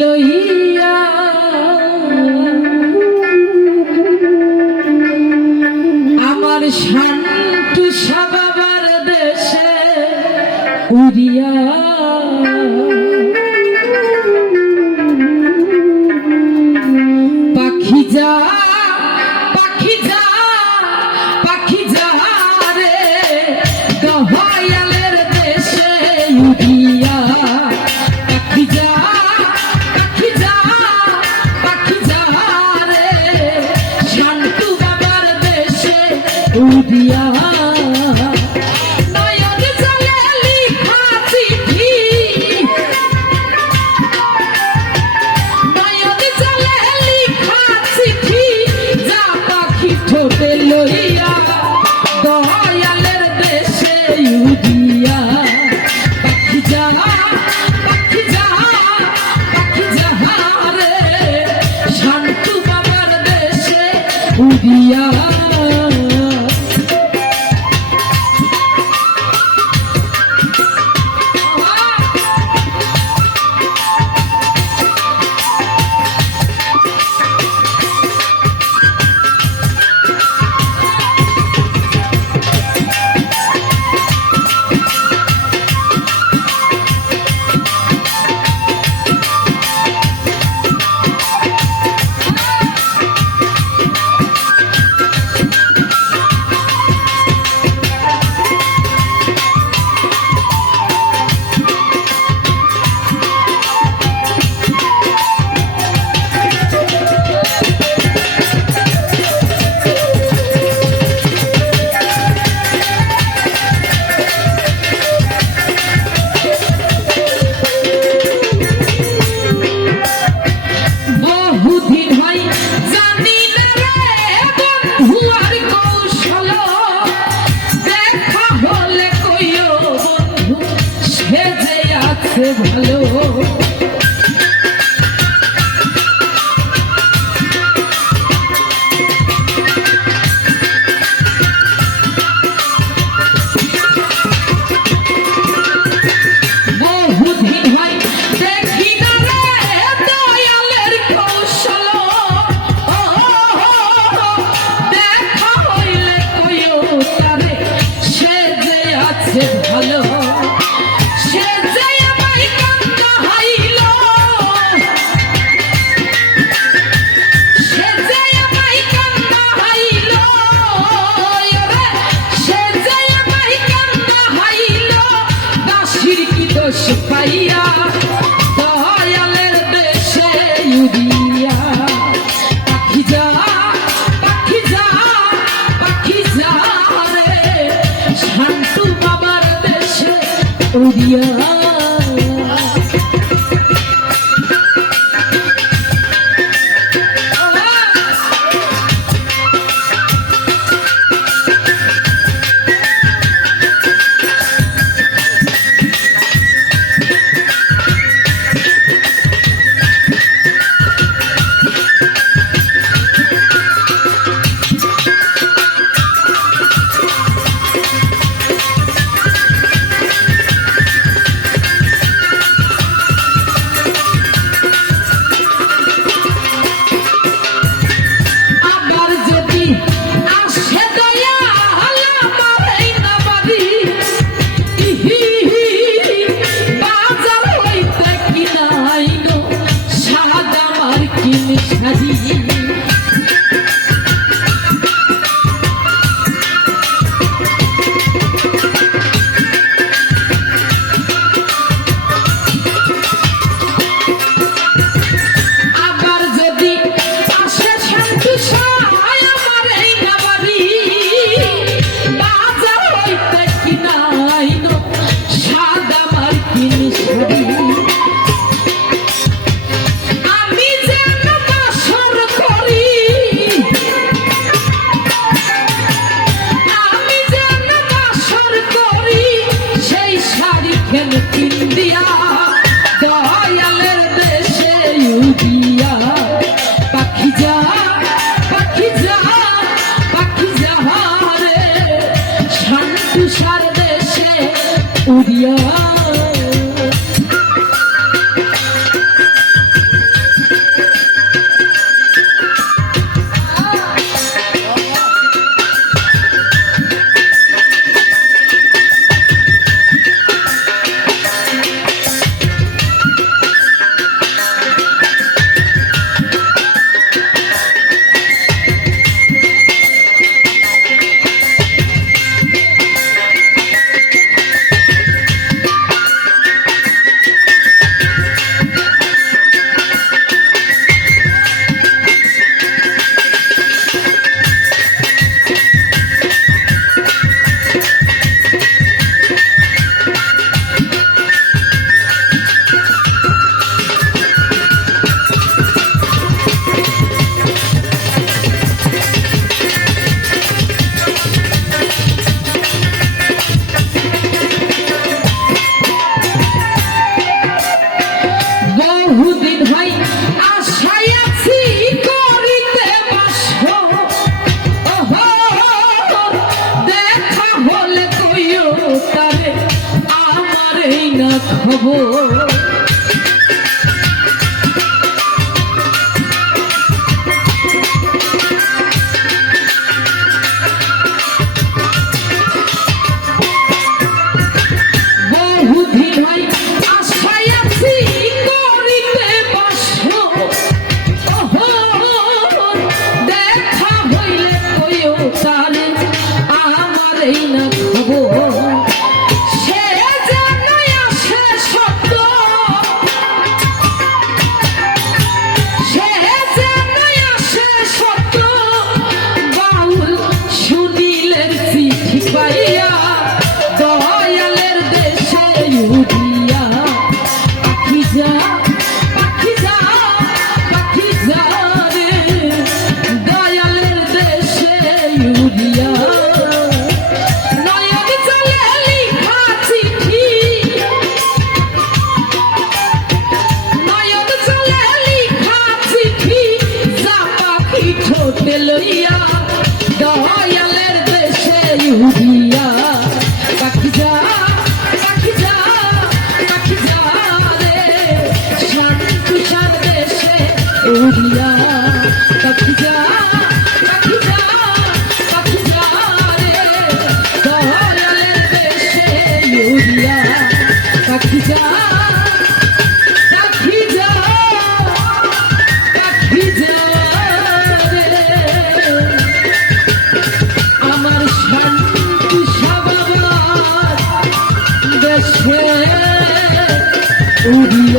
লইয়া আমার শান্তু সাবাবার দেশে উড়িয়া পাখি যা পাখি যা পাখি যা রে দয়ালের দেশে উড়িয়া পাখি যা পাখি যা পাখি যা রে শান্তু বাবার দেশে উড়িয়া লইয়া দয়ালের দেশে উড়িয়া পাখি যা পাখি যা পাখি যা রে শান্তু বাবার দেশে উড়িয়া ভালো বহুদিন হয় দেখি না রে দয়ালের কৌশল দেখা হইলে কইও তারে সে যে আছে ভালো পাইয়া দয়ালের দেশে উড়িয়া পাখি যা পাখি যা পাখি যা রে শান্তু বাবার দেশে উড়িয়া দয়ালের দেশে উড়িয়া পাখি যা পাখি যা পাখি যা রে শান্তু সার দেশে উড়িয়া না খবর বহুদিন হয় আশায় আছি করিতে বাসো দেখা হইলে কইও তারে আমার এই না খবর সে যেন আসে সত্য সে যেন আসে সত্য বাউল সুনীলের চিঠি পাইয়া দয়ালের দেশে উড়িয়া পাখি যা পাখি যা পাখি যা রে দয়ালের দেশে উড়িয়া নয়ন জলে লিখা চিঠি নয়ন জলে লিখা চিঠি যা পাখি ঠোঁটে লইয়া দয়ালের দেশে উড়িয়া পাখি যা পাখি যা পাখি যা রে শান্তুষার দেশে উড়িয়া পাখি যা পাখি যা পাখি যা রে দয়ালের দেশে উড়িয়া পাখি যা পাখি যা পাখি যা রে আমার শান্তি সবার দেশে উড়িয়া